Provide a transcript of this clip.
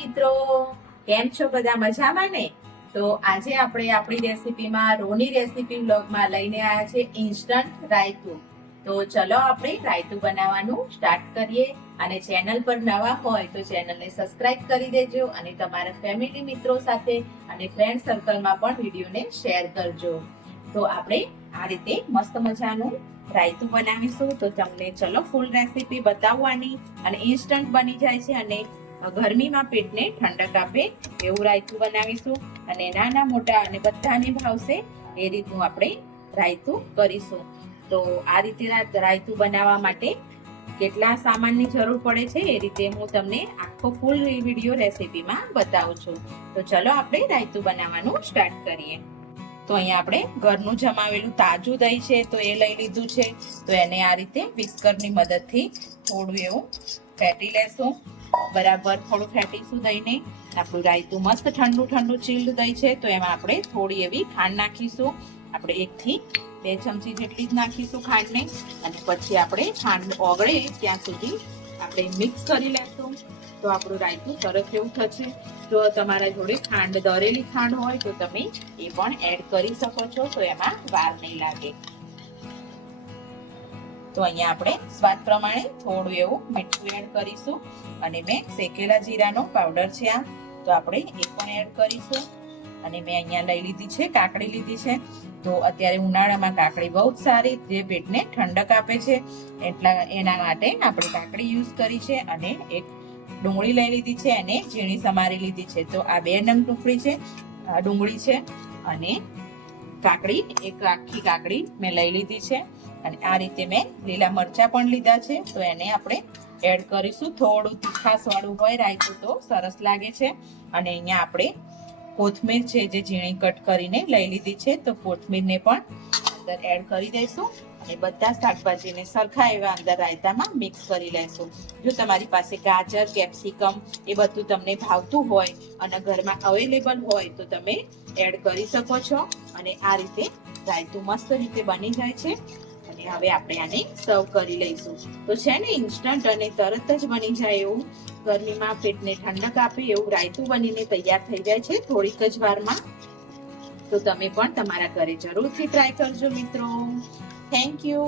મિત્રો, કેમ છો? બધા મજામાં ને? તો આજે આપણે આપણી રેસીપીમાં રોની રેસીપી વ્લોગમાં લઈને આવ્યા છે ઇન્સ્ટન્ટ રાયતું. તો ચલો આપણે રાયતું બનાવવાનું સ્ટાર્ટ કરીએ. અને ચેનલ પર નવા હોય તો ચેનલને સબસ્ક્રાઇબ કરી દેજો અને તમારા ફેમિલી મિત્રો સાથે અને ફ્રેન્ડ સર્કલમાં પણ વિડીયોને શેર કરજો. તો આપણે આ રીતે મસ્ત મજાનું રાયતું બનાવીશું. તો તમને ચલો ફૂલ રેસીપી બતાવવાની અને ઇન્સ્ટન્ટ બની જાય છે અને ગરમીમાં પેટને ઠંડક આપે એવું રાયતું બનાવીશું. અને નાના મોટા અને બધાને ભાવશે એ રીતનું આપણે રાયતું કરીશું. તો આ રીતે રાયતું બનાવવા માટે કેટલા સામાનની જરૂર પડે છે એ રીતે હું તમને આખો ફૂલ વિડીયો રેસીપીમાં બતાવું છું. તો ચલો આપણે રાયતું બનાવવાનું સ્ટાર્ટ કરીએ. તો અહીંયા આપણે ઘરનું જમાવેલું તાજું દહીં છે તો એ લઈ લીધું છે. તો એને આ રીતે વિસ્કરની મદદથી થોડું એવું ફેટી લેશું. બરાબર થોડું ફેટીશું દહીંને. આપણું રાયતું મસ્ત ઠંડુ ઠંડુ ચીલ્ડ દહીં છે તો એમાં આપણે થોડી એવી ખાંડ નાખીશું. આપણે 1 થી 2 ચમચી જેટલી જ નાખીશું ખાંડને. અને પછી આપણે ખાંડ ઓગળે ત્યાં સુધી આપણે મિક્સ કરી લેશું. તો આપણું રાયતું સરસ એવું થશે. જો તમારા જોડે ખાંડ દરેલી ખાંડ હોય તો તમે એ પણ એડ કરી શકો છો, તો એમાં વાર નહીં લાગે. તો અહીંયા આપણે સ્વાદ પ્રમાણે થોડું એવું મીઠું એડ કરીશું. અને મેં શેકેલા જીરાનો પાવડર છે આ, તો આપણે એ પણ એડ કરીશું. અને મેં અહીંયા લઈ લીધી છે કાકડી લીધી છે. તો અત્યારે ઉનાળામાં કાકડી બહુ જ સારી, જે પેટને ઠંડક આપે છે, એના માટે આપણે કાકડી યુઝ કરી છે. અને એક ડુંગળી લઈ લીધી છે અને ઝીણી સમારી લીધી છે. તો આ 2 નંગ ટુકડી છે, ડુંગળી છે. અને કાકડી એક આખી કાકડી મેં લઈ લીધી છે. અને આ રીતે મેં લીલા મરચા પણ લીધા છે, તો એને આપણે એડ કરીશું. થોડું તીખાસ વાળું હોય રાયતું તો સરસ લાગે છે. અને અહીંયા આપણે કોથમીર છે જે ઝીણી કટ કરીને લઈ લીધી છે, તો કોથમીરને પણ અંદર એડ કરી દઈશું. અને બધા શાકભાજીને સરખા એવા અંદર રાયતામાં મિક્સ કરી લઈશું. જો તમારી પાસે ગાજર, કેપ્સિકમ એ બધું તમને ભાવતું હોય અને ઘરમાં અવેલેબલ હોય તો તમે એડ કરી શકો છો. અને આ રીતે રાયતું મસ્ત રીતે બની જાય છે. અને હવે આપણે આને સર્વ કરી લઈશું. તો છે ને ઇન્સ્ટન્ટ અને તરત જ બની જાય એવું, ગરમીમાં પેટને ઠંડક આપે એવું રાયતું બનીને તૈયાર થઈ જાય છે થોડીક જ વારમાં. તો તમે પણ તમારા ઘરે જરૂરથી ટ્રાય કરજો મિત્રો. Thank you.